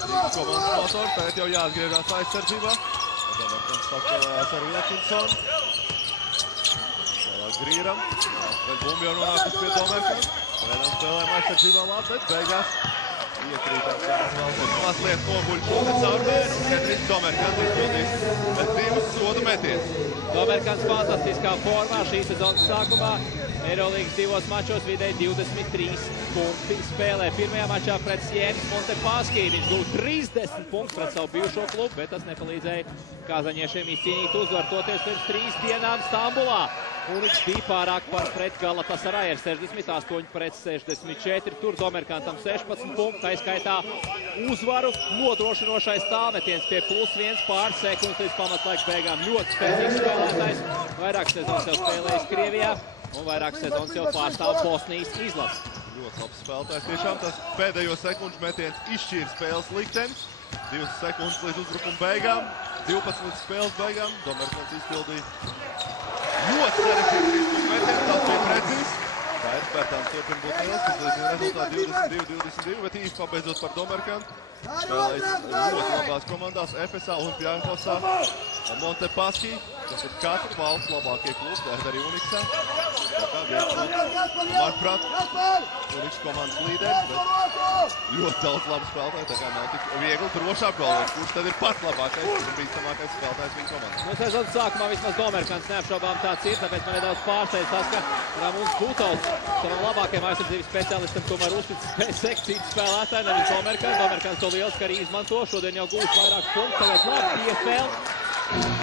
Komandas motors, tagad jau jāatgriežās aizsardzībā. Domerkans paspēlējās ar Wilkinsonu. Tālāk Grīram. Vēl bumbi jau nonākus pie Domerkana. Vēdam spēlējam aizsardzībā labi, bet beigās iekrītam Valters. Mazliet noguļ šodien caur mēru. Henrijs Domerkans izpildīs divus sodu metienus. Domerkans fantastiskā formā šī sezonas sākumā. Eirolīgas divos mačos vidēji 23 punkti spēlē. Pirmajā mačā pret Sienas Montepaschi viņš guva 30 punktus pret savu bijušo klubu, bet tas nepalīdzēja kāzaņiešiem izcīnīt uzvaru toties pirms 3 dienām Stambulā. Uniks bija pārāk par pret Galatasaray ar 68 pret 64. Tur Domerkantam 16 punktu, aizskaitā uzvaru nodrošinošais tālmetiens pie +1 pāris sekundes līdz pamatlaika beigām. Ļoti spēcīgs spēlētājs. Vairākas sezonas jau spēlējis Krievijā un vairākas sezonas jau pārstāv Bosnijas izlasi. Ļoti labs spēlētājs. Tiešām tas pēdējo sekundžu metiens izšķīra spēles likteni. 2 sekundes līdz uzbrukuma beigām. 12 līdz spēles beigām. Domerkans izpildīja ļoti sarežģītu metienu. Tas bija precīzs. Tā ir Bērtāns turpina būt liels, kas līdz rezultātu 22-22, bet īsti pabeidzot par Domerkanu. Spēlējis ļoti labās komandās FSA, Olympiakosā, Montepaschi, kas ir katru valsts labākie klubi, tā ir arī Uniksā. Tā kā viens no, manuprāt, Uniks komandas līderis, bet ļoti daudz labu spēlētāju, tā kā nav tik viegli droši apgalvot, kurš tad ir pats labākais un bīstamākais spēlētājs viņa komandas. No sezonas sākumā vismaz Domerkans neapšaubām tāds ir, tāpēc man nedaudz pārsteidz tas, ka Ramūns Butovs savam labākajam aizsardzības speciālistam tomēr uzticas sekcijas spēlētāji, nevis Domerkans. Domerkans to lieliski arī izmanto, šodien jau gūs vairākus punktus, tagad labi piespēle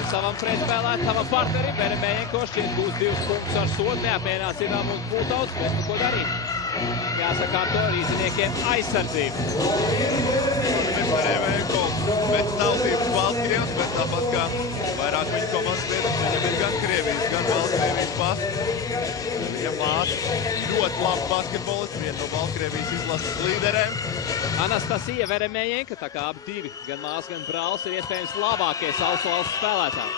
savam pretspēlētājam partnerim Veremejenko, šķiet gūs 2 punktus ar sodu, neapmienāts ir Ramūns Butovs, bet nu ko darīt? Jāsakārto rīziniekiem aizsardzību. Veremejenko pēc tautības Baltkrievs, bet tāpat kā vairāk viņa komandas biedrs, viņam ir gan Krievijas, gan Baltkrievijas pasts. Viņa māte ļoti labi basketbolists, viena no Baltkrievijas izlases līderēm. Anastasija Veremejenka, tā kā abi divi, gan māsa, gan brālis, ir iespējams labākie savas valsts spēlētāji.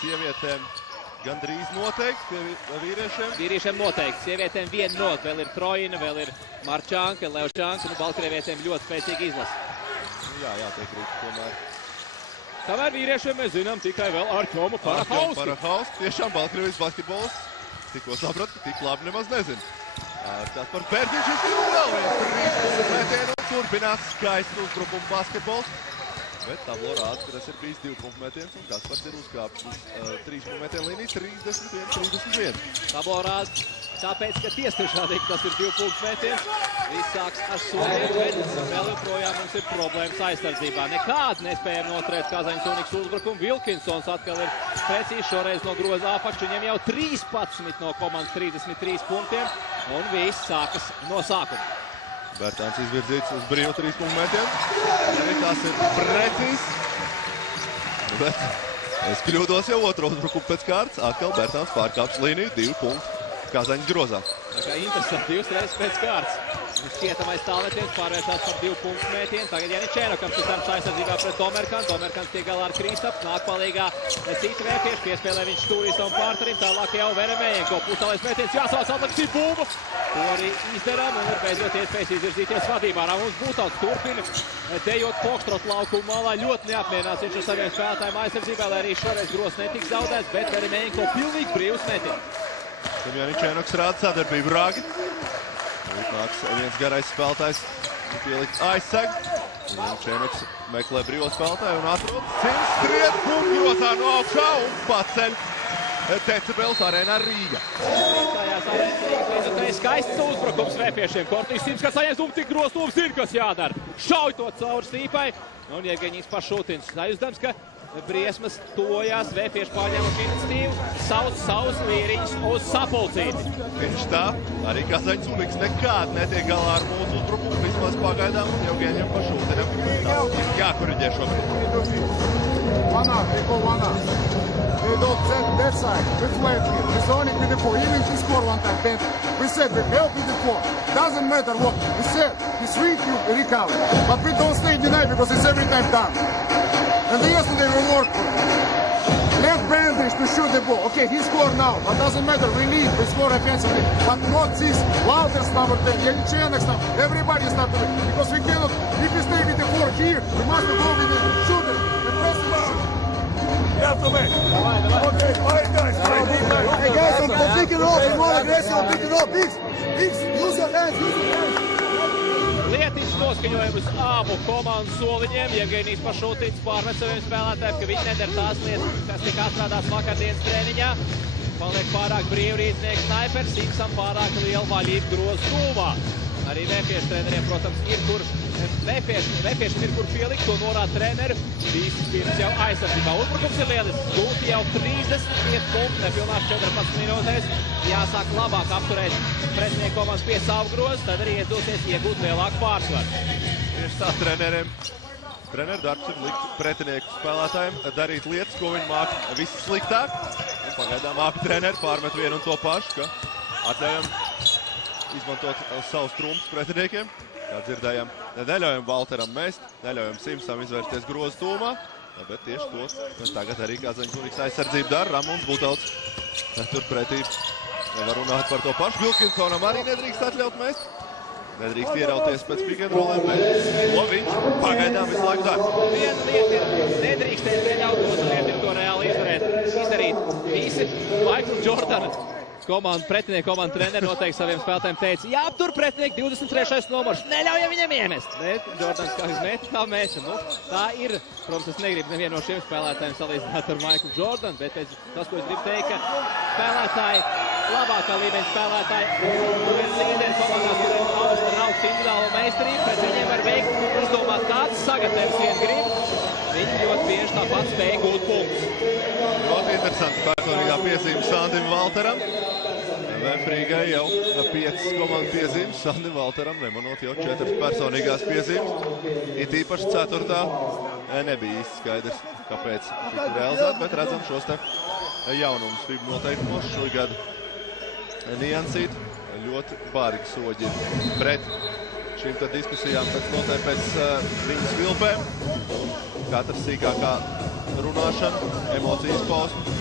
Sievietēm gandrīz noteikts, pie vīriešiem? Vīriešiem noteikts, sievietēm viena not, vēl ir Trojina, vēl ir Marčanka, Levčanka, nu Baltkrievietēm ļoti spēcīga izlase. Jā, jāteikrīt tomēr. Kamēr vīriešiem mēs zinām tikai vēl Artjomu Parahauski. Parahauski, tiešām Baltkrievijas basketbols, tikko sapratu, ka tik labi nemaz nezinu. Kaspars Bērziņš izskatās vēl viens 3 punktu metienu un turpinās skaists uzbrukuma basketbols. Bet tablo rāda, ka tas ir bijis 2 punktu metiens un Kaspars ir uzkāpis uz 3 punktu metienu līniju 31-31. Tablo rāda tāpēc, ka tiesnešādīgi tas ir 2 punktu metiens. Viss sāks ar sodiem, bet vēl joprojām mums ir problēmas aizsardzībā. Nekādi nespējam noturēt Kazaņas Uniks uzbrukumu. Wilkinsons atkal ir precīzi šoreiz no groza apakšu. Viņam jau 13 no komandas 33 punktiem. Un viss sākas no sākuma. Bērtāns izvirzīts uz brīvu 3 punktu metienu. Arī tās ir precīzi. Bet es kļūdos jau otro uzbrukumu pēc kārtas. Atkal Bērtāns pārkāps līniju 2 punktu Kazaņas grozā. Tā kā interesanti 2 reizes pēc kārtas. Šķietamais tālmetiens pārvēršās par 2 punktu mētienu. Tagad Janičēnokam pēc aizsardzībā pret Domerkanu. Domerkans tiek galā ar Kristaps. Nāk palīgā citi vēpieši. Piespēlē viņš stūrī savam partnerim. Tālāk jau Veremejenko. Pustālais mētiens jāsauc atliksī bumbu. To arī izdarām un ir beidzot iespējas izvirzīties vadībā. Ramūns Butovs turpina dejot Fokstrot laukuma malā. Ļoti neapmierināts viņš ar saviem spēlētājiem aizsardzībā, lai arī šoreiz gros netiks zaudēts, bet Veremejenko pilnīgi brīvs metiens. Janičēnoks rāda sadarbību Rāgi. Nāks viens garais spēlētājs pielikt aizsegu. Janičēnoks meklē brīvo spēlētāju un atrod skriet punktu grozā no augšā un paceļ Decibels arēnā Rīga. Tajās arēnas Rīgas līdzutēji skaists uzbrukums vēpiešiem. Kortīs Sims, kas saņems tik gros lūp, zina, kas jādara. Šauj to cauri stīpai un Jevgeņijs Pašutins. Sajūstams, ka briesmas tojās, vēpieši pārņēmuši iniciatīvu, sauc savus vīriņus uz sapulcīti. Viņš tā, arī Kazaņas Uniks nekād netiek galā ar mūsu uzbrukumu, vismaz pagaidām un Jevgeņijam Pašutinam. Jākoriģē šobrīd. They go one up. They don't set that side. We play it here. It's only with the 4. Even he scored one time. Then we said we help with the 4. Doesn't matter what. We said he's weak, you recover. But we don't stay denied because it's every time done. And yesterday we worked for left bandage to shoot the ball. score. Okay, he scored now, but doesn't matter. We lead, we score offensively, but not this. Walters number 10, Yelichenko's number. Everybody start to win because we cannot. If we stay with the 4 here, we must go with the shooter. The press is Yeah, okay, all right, guys. Hey guys, on pick and roll, be more aggressive on pick and roll. Biggs, use your hands, use your hands. Lietisks noskaņojums abu komandu soliņiem. Jevgenijs Pašutins pārmet saviem spēlētājiem, ka viņi nedara tās lietas, kas tika atstrādāts vakardienas treniņā. Paliek pārāk brīvrīdznieks Snaipers, Simsam pārāk liela vaļība grozumā. Arī Vēfiešu treneriem, protams, ir kur Vēfiešiem ir kur pielikt, to norāda treneru. Visi pirms jau aizsardzībā. Uzbrukums ir lielisks. Gūti jau 35 punkti, nepilnās 14 minūtēs. Jāsāk labāk apturēt pretinieku komandas pie savu grozu, tad arī izdosies iegūt lielāku pārsvaru. Tieši tā treneriem. Treneru darbs ir likt pretinieku spēlētājiem darīt lietas, ko viņi māk vissliktāk. Pagaidām abi treneri pārmet vienu un to pašu, ka atļaujam izmantot savus trumpus pretiniekiem. Kā dzirdējām, neļaujam Valteram mest, neļaujam Simsam izvērsties grozu tūmā, bet tieši to tagad arī Kazaņas Unikas aizsardzība dara. Ramons Butelts turpretī nevar runāt par to pašu. Vilkinsonam arī nedrīkst atļaut mest. Nedrīkst ierauties pēc pick-and-rolliem, bet ko viņš pagaidām visu laiku dara. Viena lieta ir nedrīkstēt pieļaut, otra lieta ir to reāli izdarīt. Visi Michael Jordan pretinieku komandu treneri noteikti saviem spēlētājiem teica, jāaptur pretinieku 23. numurs, neļaujam viņam iemest. Bet Jordans kā izmet, nav mēsim. Nu, tā ir, protams, es negribu nevienu no šiem spēlētājiem salīdzināt ar Michael Jordan, bet tas, ko es gribu teikt, ka spēlētāji, labākā līmeņa spēlētāji, ir līderi komandās, kuriem augsts individuālo meistarību, pret viņiem var veikt, uzdomāt kāds sagatavs vien grib. Viņi ļoti bieži tāpat spēja gūt punktus. Ļoti interesanti personīgā piezīme Sandim Valteram. Vēfrīgai jau 5 komandu piezīmes, Sandim Valteram nemanot jau 4 personīgās piezīmes. It īpaši 4. nebija īsti skaidrs, kāpēc tika realizēt, bet redzam šos te jaunumus FIBA noteikumos šogad niansīt. Ļoti bargi soģi pret šīm tad diskusijām pēc viņas vilpēm. Katrs sīkākā runāšana, emocijas paustu.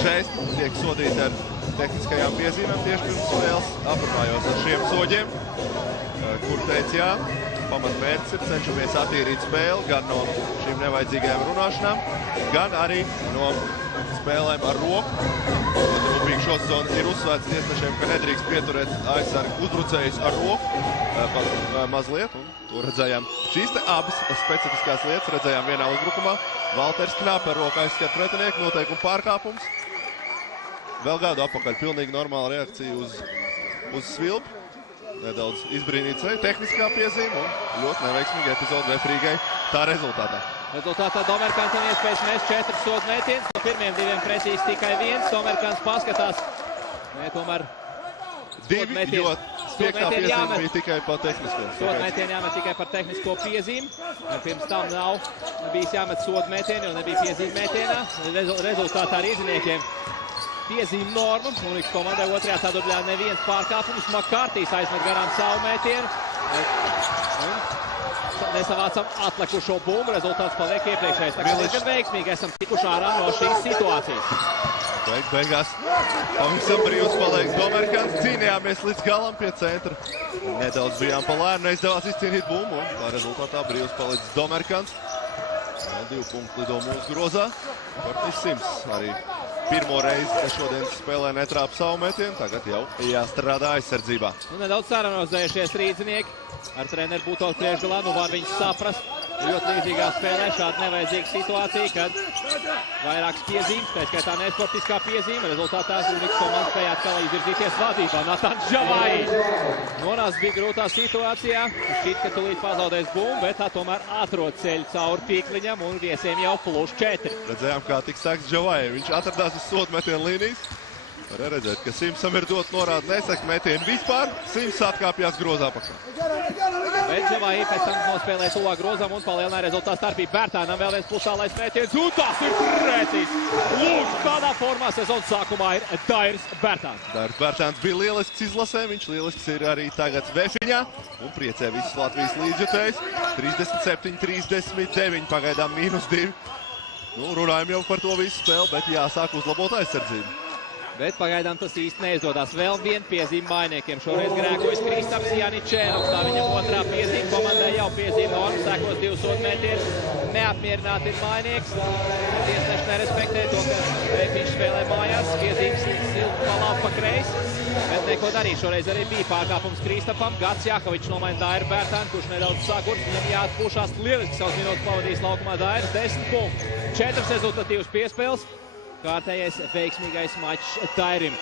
Šeit tiek sodīti ar tehniskajām piezīmēm tieši pirms spēles. Aprunājos ar šiem soģiem, kur teica jā, pamatmērķis ir cenšamies attīrīt spēli gan no šīm nevajadzīgajām runāšanām, gan arī no spēlēm ar roku. Rūpīgi šo sezonu ir uzsvērts tiesnešiem, ka nedrīkst pieturēt aizsargu uzbrucējus ar roku mazliet, un to redzējām. Šīs te abas specifiskās lietas redzējām vienā uzbrukumā. Valters knapi ar roku aizskar pretinieku, noteikumu pārkāpums. Vēl gadu apakaļ pilnīgi normāla reakcija uz svilpu. Nedaudz izbrīnīts tehniskā piezīme un ļoti neveiksmīga epizode Vēfrīgai tā rezultātā. Rezultātā Domerkantam iespējas mest 4 sodu metienus, no pirmiem 2 precīzi tikai 1. Domerkants paskatās, tomēr 2, jo 5. piezīme bija tikai par tehnisko. Sodu metienu jāmet tikai par tehnisko piezīmi. Pirms tam nav bijis jāmet sodu metienu, jo nebija piezīme metienā. Rezultātā ar izniekiem piezīme norma. Unikas komandai 2. ceturtdaļā neviens pārkāpums. Makārtīs aizmet garām savu metienu. Nesavācam atlikušo bumbu, rezultāts paliek iepriekšējais. Diezgan veiksmīgi esam tikuši ārā no šīs situācijas. Beigās pavisam brīvs paliek Domerkants. Cīnījāmies līdz galam pie centra. Nedaudz bijām pa lēnu, neizdevās izcīnīt bumbu. Tā rezultātā brīvs palicis Domerkants. 2 punktu lido mūsu grozā. Kortis Sims arī pirmo reizi šodienas spēlē netrāpa savu metienu. Tagad jau jāstrādā aizsardzībā. Nedaudz saranozējušies rīdzinieki. Ar treneru Buteltu priekšgalā, var viņus saprast. Ļoti līdzīgā spēlē šāda nevajadzīga situācija, kad vairākas piezīmes, tā skaitā nesportiskā piezīme, rezultātā Unikas komanda spēja atkal izvirzīties vadībā. Natans Džavai nonāca bija grūtā situācijā, šķiet, ka tulīt pazaudēs bumbu, bet tā tomēr atrod ceļu cauri tīkliņam un viesiem jau +4. Redzējām, kā tik sāks Džavai. Viņš atradās uz sodu metienu līnijas. Var redzēt, ka Simsam ir dot norādi nesakt metienu vispār. Sims atkāpjās grozā pakā. Bet Džavai pēc tam nospēlē tuvāk grozam un palielināja rezultātu starpību. Bērtānam vēl viens pusālais metiens, un tas ir precīzs. Lūk, kādā formā sezonas sākumā ir Dairis Bērtāns. Dairis Bērtāns bija lielisks izlasē, viņš lielisks ir arī tagad Vēfiņā un priecē visus Latvijas līdzjutējus. 37-39, pagaidām -2. Nu, runājam jau par to visu spēli, bet jāsāk uzlabot aizsardzību. Bet pagaidām tas īsti neizdodas. Vēl viena piezīme mainiekiem. Šoreiz grēkojas Kristaps Janičēnovs. Tā viņam otrā piezīme. Komandai jau piezīme norma. Sekos 2 sodmētieni. Neapmierināti ir mainieks. Tiesneši nerespektē to, ka viņš spēlē mājās. Piezīmes silti palāp pa kreisi. Bet neko darīt. Šoreiz arī bija pārkāpums Kristapam. Gats Jakovičs nomaina Dairu Bērtānu, kurš nedaudz sagurs. Viņam jāatpūšās. Lieliski savus minūtes pavadīs laukumā Dairis. 10 punkti. 4 rezultatīvas piespēles. Kārtējais veiksmīgais mačs Dairim.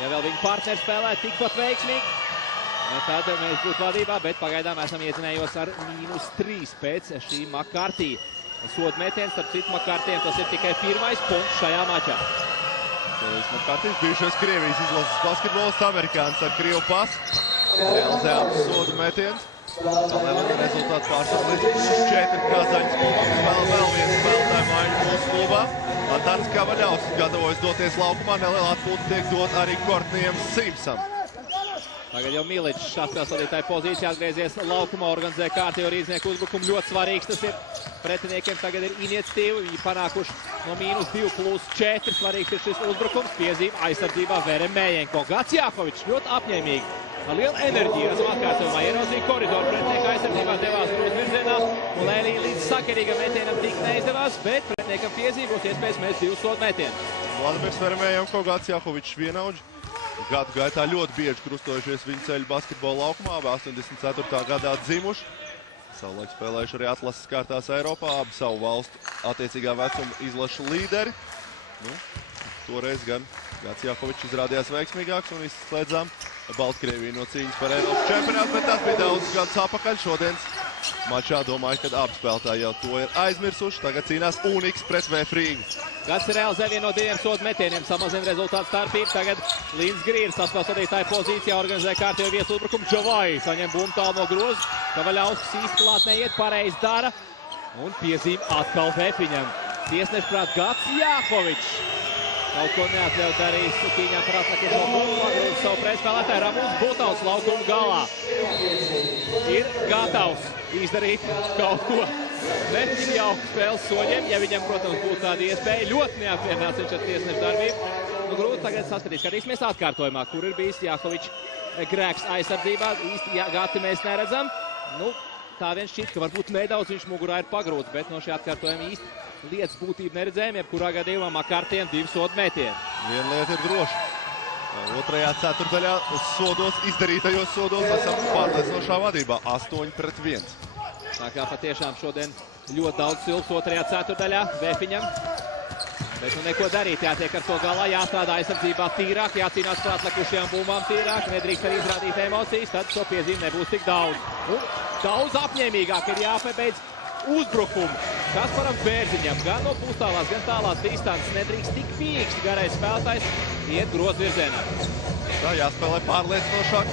Ja vēl viņa partneri spēlē tikpat veiksmīgi, tad mēs būtu vadībā, bet pagaidām esam iedzinējos ar -3 pēc šī Makārtī. Sodmētiens, starp citu Makārtiem, tas ir tikai 1. punkts šajā mačā. Makārtīs bijušais Krievijas izlases basketbolists, amerikānis ar Krievu pasu. Realizējām sodmētiens. Levena rezultāts pārstāv līdz 4 Kazaņas klubam. Vēl viens spēlētāju maiņu mūsu klubā. Antāns Kavaļaus gatavojas doties laukumā. Neliela atpūta tiek dot arī Kortnijam Simsam. Tagad jau Miličs atspēles vadītāja pozīcijā atgriezies laukumā, organizē kārtējo rīznieku uzbrukumu. Ļoti svarīgs tas ir. Pretiniekiem tagad ir iniciatīva. Viņi panākuši no -2 + 4. Svarīgs ir šis uzbrukums. Piezīme aizsardzībā Veremējenko. Gats Jākovičs ļoti apņēmīgi. Ar lielu enerģiju esam atkārtojumā ieraudzīja koridoru. Pretinieka aizsardzībā devās grūz virzienā. Un lai arī līdz sakarīgam metienam tik neizdevās, bet pretiniekam piezīme būs iespējas mest 2 sodmētienus. Vladimirs Veremējenko, Gats Jakovičs vienaudži. Gadu gaitā ļoti bieži krustojušies viņu ceļu basketbola laukumā. 84. gadā dzimuši. Savulaik spēlējuši arī atlases kārtās Eiropā. Abi savu valstu attiecīgā vecuma izlašu līderi. Toreiz gan Gats Jakovičs izrādījās veiksmīgāks un izslēdzām Baltkrieviju no cīņas par Eiropas čempionātu, bet tas bija daudzus gadus apakaļ. Šodienas mačā domāju, ka abi spēlētāji jau to ir aizmirsuši. Tagad cīnās Uniks pret VF Rīgu. Gats realizē vienu no 2 sodmetieniem, samazina rezultātu starpību. Tagad Līns Grīrs atspēles vadītāja pozīcijā organizē kārtējo viesu uzbrukumu. Džovai saņem bumbu tālu no groza. Kavaļauskas īsti klāt neiet, pareizi dara. Un piezīme atkal VF-iņam. Tiesneši prāt Gats Jākovičs. Kaut ko neatļaut darīs cīņā par atlikušo bumbu. Pagrūz savu pretspēlētāju Ramūns Butāls laukuma galā. Ir gatavs izdarīt kaut ko. Bet tik jauku spēles soļiem, ja viņam, protams, būtu tāda iespēja. Ļoti neapmierināts viņš ar tiesnešu darbību. Grūti tagad saskatīt. Skatīsimies atkārtojumā, kur ir bijis Jākovičs grēks aizsardzībā. Īsti Gati mēs neredzam. Tā vien šķiet, ka varbūt nedaudz viņš mugurā ir pagrūts, bet no šī atkārtojuma īsti lietas būtību neredzējām, jebkurā gadījumā Makārtiem 2 sodmētieni. Viena lieta ir droša. Otrajā ceturdaļā sodos, izdarītajos sodos esam pārliecinošā vadībā 8-1. Tā kā patiešām šodien ļoti daudz silps otrajā ceturdaļā VF-iņam. Bet neko darīt, jātiek ar to galā, jāstrādā aizsardzībā tīrāk, jācīnās par atlikušajām bumbām tīrāk, nedrīkst arī izrādīt emocijas, tad šo piezīmi nebūs tik daudz. Un daudz apņēmīgāk ir jāpabeidz uzbrukumu. Kasparam Bērziņam gan no pustālās, gan tālās distances nedrīkst tik pīksti garais spēlētājs iet groz virzienā. Tā jāspēlē pārliecinošāk,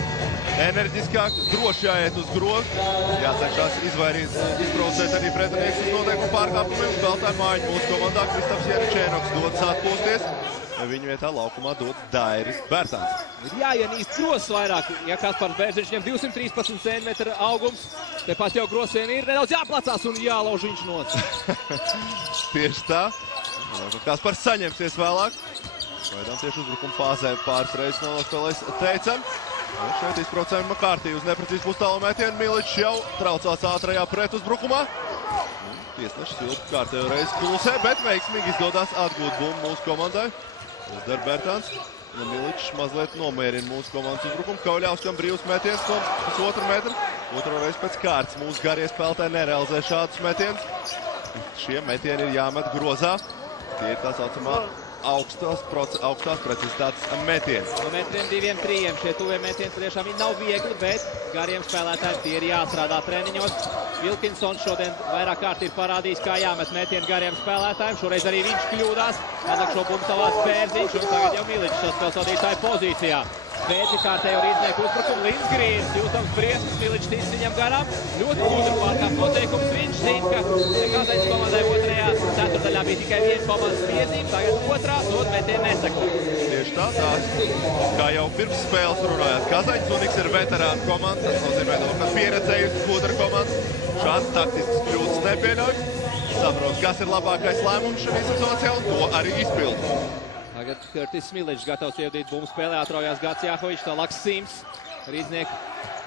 enerģiskāk, droši jāiet uz grozu. Jācenšas izprovocēt arī pretinieks uz noteikumu pārkāpumiem. Spēlētāju mājiņu mūsu komandā Kristaps Janičēnovs dodas atpūsties. Viņu vietā laukumā dodas Dairis Bērtāns. Ir jāienīst grozs vairāk, ja Kaspars Bērziņš viņam 213 cm augums. Tepat jau grozs vien ir nedaudz jāplacās un jālauž viņš nos. Tieši tā. Kaspars saņemsies vēlāk. Gaidām tieši uzbrukuma fāzē pāris reizes nospēlēs teicam. Šeit izbraucējumi Makārtī uz neprecīzu pustālu metienu. Miličs jau traucās ātrajā pretuzbrukumā. Tiesneši silpi kārtējo reizi klusē, bet veiksmīgi izdodās atgūt bumbu mūsu komandai. Uzdara Bērtāns. Miličs mazliet nomierina mūsu komandas uzbrukumu. Kavaļauskam brīvs metiens no 1,5 metra. Otro reizi pēc kārtas mūsu garie spēlētāji nerealizē šādus metienus. Šie metieni ir jāmet grozā. Tie ir tā saucamā augstās precizitātes metieni. No 1,2-3 šie tuvie metieni tiešām nav viegli, bet gariem spēlētājiem tie ir jāstrādā treniņos. Vilkinsons šodien vairāk kārt ir parādījis, kā jāmet metieni gariem spēlētājiem. Šoreiz arī viņš kļūdās. Atliek šo bumbu savās Bērziņš un tagad jau Miličs saspēles vadītāja pozīcijā. Vēdzi kārtējo rīznieku uzbrukumu. Līns Grīns, jūtams briesmas, Miličs tic viņam garām. Ļoti gudri pārkāpt noteikums. Viņš zina, ka Kazaņas komandai otrajā ceturdaļā bija tikai viena komandas piezīme. Tagad otrā sodmetieni neseko. Tieši tā, kā jau pirms spēles runājāt. Kazaņas Uniks ir veterāna komanda. Tas nozīmē, ka pieredzējusi gudra komanda. Šāds taktisks kļūdas nepieļauj. saprot, kas ir labākais lēmums šajā situācijā, un to arī izpild. Tagad Kurtis Smiličs gatavs ievadīt bumbu spēlē, atraujās Gats Jākovičs, tālāk Sims.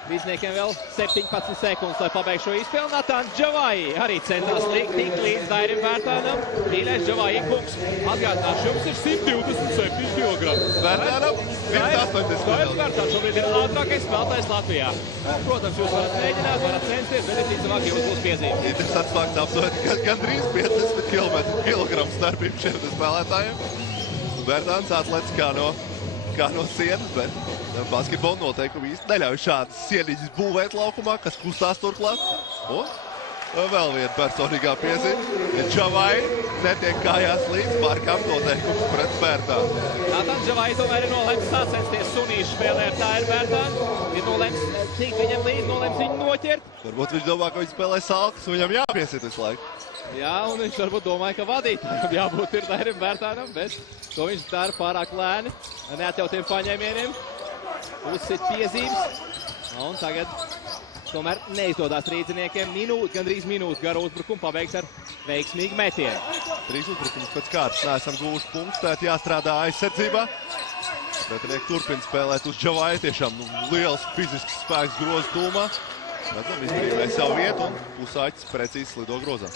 Rīdzniekiem vēl 17 sekundes, lai pabeigtu šo izspēli. Natāns Džavai arī centās likt tik līdz Dairim Vērtānam. Mīļais Džavai kungs, atgādināšu, jums ir 127 kg. Vērtānam 180 kg. Vērtāns šobrīd ir ātrākais spēlētājs Latvijā. Un, protams, jūs varat mēģināt, varat censties, bet ir ticamāk, jums būs piezīme. Interesants fakts apsvērt, ka gandrīz 50 kg starpību šiem spēlētājiem. Vērtāns atlets kā no sienas, bet basketbola noteikumi īsti neļauj šādas sienītes būvēt laukumā, kas kustās turklāt. Un vēl viena personīgā piezīme. Džavai netiek kājās līdz markām noteikums pret Vērtānu. Natāns Džavai tomēr ir nolēms sacensties sunīšu spēlē ar Dairu Vērtānu. Ir nolēms tikt viņam līdzi, nolēms viņu noķert. Varbūt viņš domā, ka viņš spēlē salkas, un viņam jāpiesit visu laiku. Jā, un viņš varbūt domāja, ka vadītājam jābūt ir Dairim Vērtānam, bet to viņš dara pārāk lēni, neatļautiem paņēmieniem. Uzsit piezīmes, un tagad tomēr neizdodas rīdziniekiem gandrīz minūti garu uzbrukumu pabeigt ar veiksmīgu metienu. 3 uzbrukumus pēc kārtas neesam guvuši punktus, tātad jāstrādā aizsardzībā. Pretinieki turpina spēlēt uz Džavai, tiešām liels fizisks spēks groza tūmā. Redzam, izbrīvēja savu vietu un pusāķis precīzi slido grozā.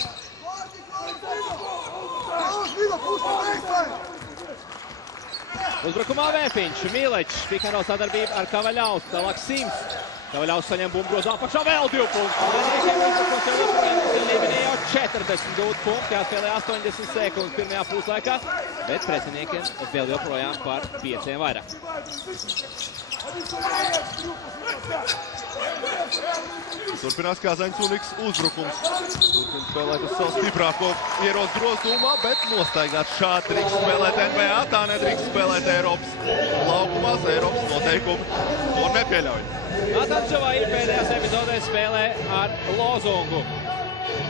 Uzbrukumā Vēfiņš, Miličs, pikano sadarbība ar Kavaļaus, tālāk Sims. Kavaļaus saņem bumbu grozā apakšā, vēl 2 punktus. Līmenī jau 40 gūt punkti, jāspēlē 80 sekundes pirmajā puslaikā, bet pretiniekiem vēl joprojām par 5 vairāk. Turpinās Kazaņas Uniks uzbrukums. Turpin spēlēt uz savu stiprāko ierodas grozumā, bet nostaigāt šādi drīkst spēlēt NBA, tā nedrīkst spēlēt Eiropas laukumās, Eiropas noteikumi to nepieļauj. Natāns Džavai pēdējās epizodēs spēlē ar lozungu.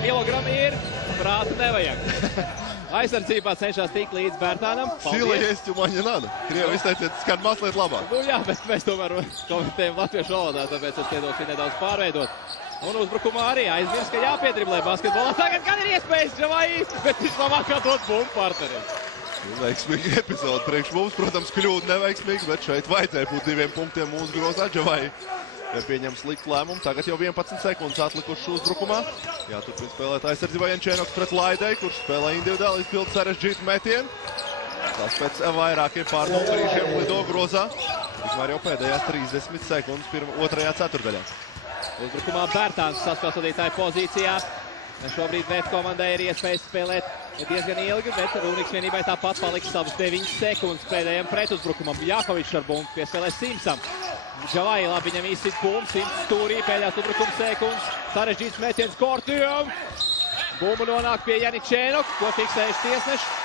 Kilogrami ir, prātu nevajag. Aizsardzībā cenšas tikt līdz Vērtānam. Sila jest, jo man nenāda. Krievi izteiciet, skan mazliet labāk. Nu jā, bet mēs tomēr komentējam latviešu valodā, tāpēc es iedos viņu nedaudz pārveidot. Un uzbrukumā arī aizmirst, ka jāpiedriblē basketbolā. Tagad gan ir iespējas Džavai, bet viņš labāk atdot bumbu partneriem. Veiksmīgi epizode priekš mums, protams, kļūda neveiksmīgs, bet šeit vajadzēja būt 2 punktiem mūsu grozā. Džavai pieņem sliktu lēmumu. Tagad jau 11 sekundes atlikušas uzbrukumā. Jāturpina spēlēt aizsardzībā Jančēnoks pret Laidei, kurš spēlē individuāli izpildu sarežģītu metienu. Tas pēc vairākiem pārnumurīšiem lido grozā. Tikmēr jau pēdējās 30 sekundes otrajā ceturdaļā. Uzbrukumā Vērtāns saspēlsodītāja pozīcijā. Šobrīd VF komandai ir iespējas spēlēt diezgan ilgi, bet Rūniks vienībai tāpat paliks savas 9 sekundes pēdējiem pretuzbrukumam. Jākovičs ar bumbu piespēlē Simsam. Džavai labi viņam izsit bumbu, Sims stūrī, pēdējās uzbrukuma sekundes. Sarežģīts metiens Kortiem. Bumbu nonāk pie Jančēnoka, ko fiksējuši tiesneši.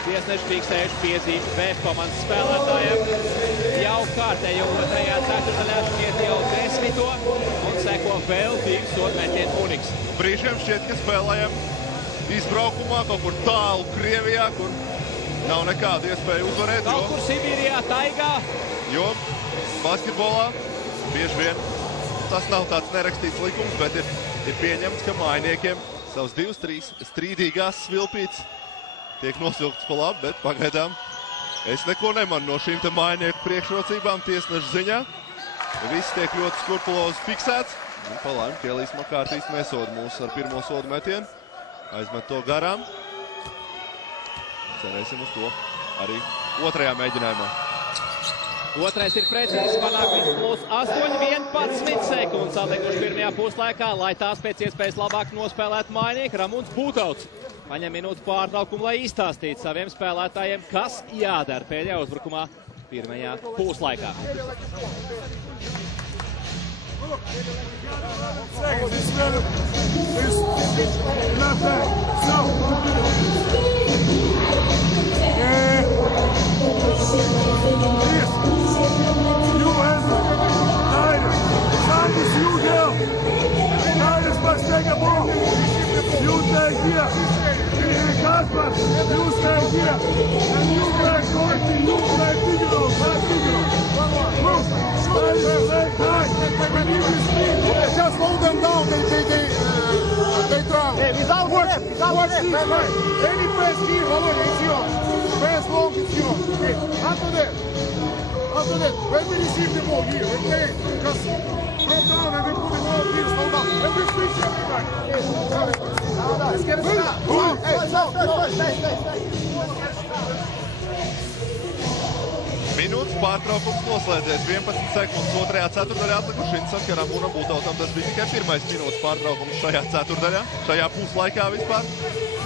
Tiesneši fiksējuši piezīmi VF komandas spēlētājiem. Jau kārtējo otrajā ceturdaļā šķiet jau 10. un seko vēl 2 sodmetienu Uniks. Brīžiem šķiet, ka spēlējam izbraukumā kaut kur tālu Krievijā, kur nav nekāda iespēja uzvarēt. Kaut kur Sibīrijā, taigā. Jo basketbolā bieži vien tas nav tāds nerakstīts likums, bet ir pieņemts, ka mājiniekiem savas 2-3 strīdīgās svilpītes tiek nosilktas pa labi, bet pagaidām es neko nemanu no šīm te mājinieku priekšrocībām tiesnešu ziņā. Viss tiek ļoti skurpulozi fiksēts. Un pa laimi Kēlijs Makārtīs nesoda mūs ar pirmo sodu metienu. Aizmet to garām. Cerēsim uz to arī otrajā mēģinājumā. Otrais ir precīzi, panāk viņš plus 8-11 sekundes atlikuši pirmajā puslaikā, lai tās pēc iespējas labāk nospēlētu mājnieki. Ramuns Būtauts paņem minūtu pārtraukumu, lai izstāstītu saviem spēlētājiem, kas jādara pēdējā uzbrukumā pirmajā puslaikā. Just hold them down, they drown. Hey, without watch this, right? Any pass here, Volodya, it's yours. Pass long, it's yours. Okay, after that, when we receive the ball here, okay, just drop down and we put it all here, slow down. And we switch everybody. Let's get it started. Hey, stay. Minūtes pārtraukums noslēdzies, 11 sekundes otrajā ceturdaļā atlikuši. Interesanti, ka Ramūnam Būtautam tas bija tikai pirmais minūtes pārtraukums šajā ceturdaļā, šajā puslaikā vispār.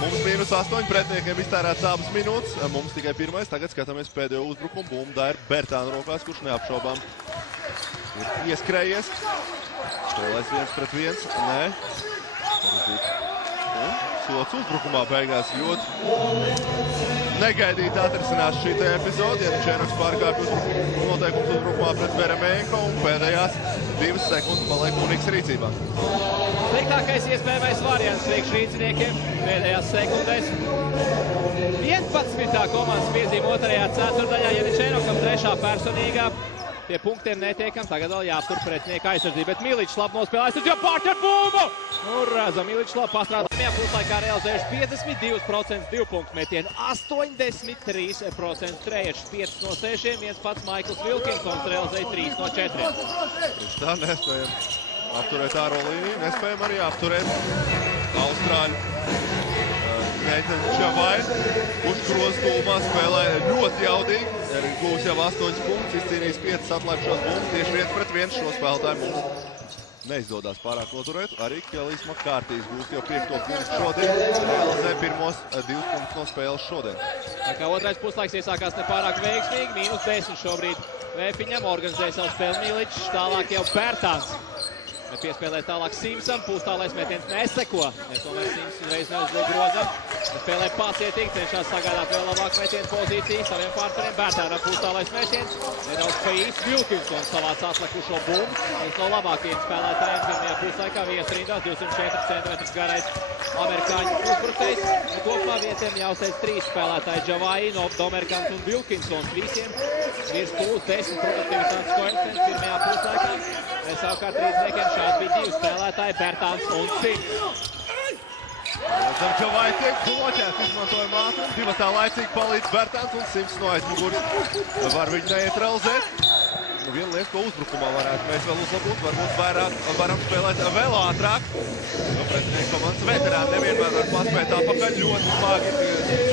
Mums -8, pretiniekiem iztērēts abas minūtes, mums tikai pirmais. Tagad skatāmies pēdējo uzbrukumu. Bumba ir Bertāna rokās, kurš neapšaubām ir ieskrējies. Spēlēs 1-1, nē. Un sots uzbrukumā beigās ļoti negaidīti atrisinās šī epizode. Janičēnoks pārkāpj noteikums uzbrukumā pret Veremenko un pēdējās 2 sekundes paliek Uniks rīcībā. Sliktākais iespējamais variants priekš rīciniekiem pēdējās sekundēs. 11. komandas piezīme otrajā ceturdaļā. Janičēnokam 3. personīgā. Pie punktiem netiekam, tagad vēl jāaptur pretinieka aizsardzība, bet Miličs labi nospēlē aizsardzību pār ar bumbu! Nu, redzam, Miličs labi pastrādā. Pirmajā puslaikā realizējuši 52% 2 punktu metienu, 83% treješs, 5 no 6, viens pats Maikls Vilkinsons realizēja 3 no 4. Tieši tā, nespējam apturēt āro līniju, nespējam arī apturēt Austrāļu. Neitens Čavai, kurš groztūmā spēlē ļoti jaudīgi, ir gūs jau 8 punktus, izcīnījis 5 atlaišos bumbas, tieši 1-1 šo spēlētāju mums neizdodas pārāk noturēt. Arī Kelijs Makārtijs gūst jau 5. punktu šodien, realizē pirmos 2 punktus no spēles šodien. Tā kā otrais puslaiks iesākās nepārāk veiksmīgi, -10 šobrīd Vēfiņam, organizēja savu spēli Miličs, tālāk jau Bertāns. Piespēlē tālāk Simsam, pūstālais metiens neseko. Tomēr Sims reiz neuzliek grozam. Spēlē pacietīgi, cenšas sagādāt vēl labāku metienu pozīciju saviem partneriem. Bertānam pūstālais metiens. Nedaudz Fejs Vilkinsons savāc atlikušo bumbu. Viens no labākajiem spēlētājiem pirmajā puslaikā viesrindās, 204 cm garais amerikāņu uzbrukējs. Kopumā vietiem jāuzteic 3 spēlētāji Džavai, Domerkants un Vilkinsons. Visiem virs +10 produktivitātes koeficients pirmajā puslaikā. Savukārt rīciniekiem šādi bija 2 spēlētāji, Bertāns un Sims. Redzam, Džavai tiek bloķēts, izmantojam ātrumu. Divatā laicīgi palīdz Bertāns un Sims no aizmugures. Var viņu neutralizēt. Viena lieta, ko uzbrukumā varētu mēs vēl uzlabot, varbūt varam spēlēt vēl ātrāk. Pretinieku komandas veterāni nevienmēr var paspēt apakaļ, ļoti smagi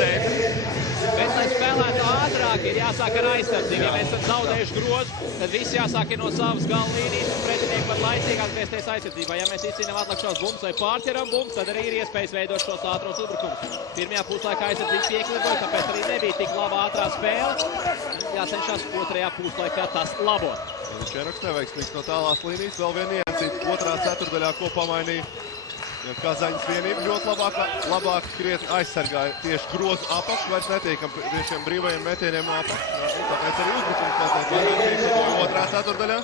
ceļi. Bet, lai spēlētu ātrāk, ir jāsāk ar aizsardzību. Ja mēs esam zaudējuši grozu, tad viss jāsāk no savas galva līnijas un pretinieki var laicīgi atgriezties aizsardzībā. Ja mēs izcīnām atlikušos bumbas vai pārķeram bumbas, tad arī ir iespējas veidot šos ātros uzbrukumus. Pirmajā puslaikā aizsardzība piekliboja, tāpēc arī nebija tik laba ātrā spēle. Jācenšas otrajā puslaikā tas labot. Janičēnoks neveiksmīgs no tālās līnijas, vēl vien iecīt. Otrā ceturdaļā, ko pamainīja Kazaņas vienība, ļoti labāk krietni aizsargāja tieši grozu apakšu, vairs netiekam pie šiem brīvajiem metieniem no apakšu. Tāpēc arī uzbrukums mazliet vairāk otrā ceturdaļā.